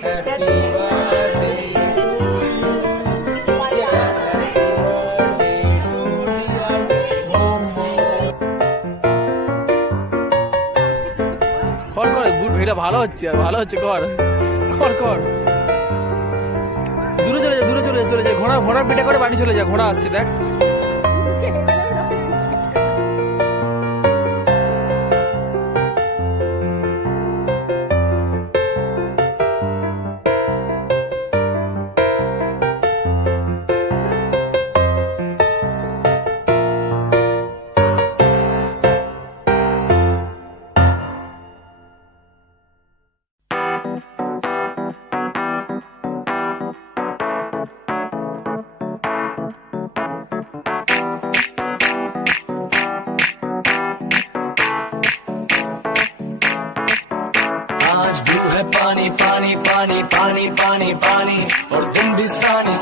Happy birthday to you. Happy birthday to dear Momo. কর কর এটা ভালো হচ্ছে কর কর কর দূরে চলে যা ঘোড়ার পিঠে করে বাড়ি চলে যা, ঘোড়া আসছে দেখ। आज ब्लू है पानी पानी पानी पानी पानी पानी और तुम भी सानी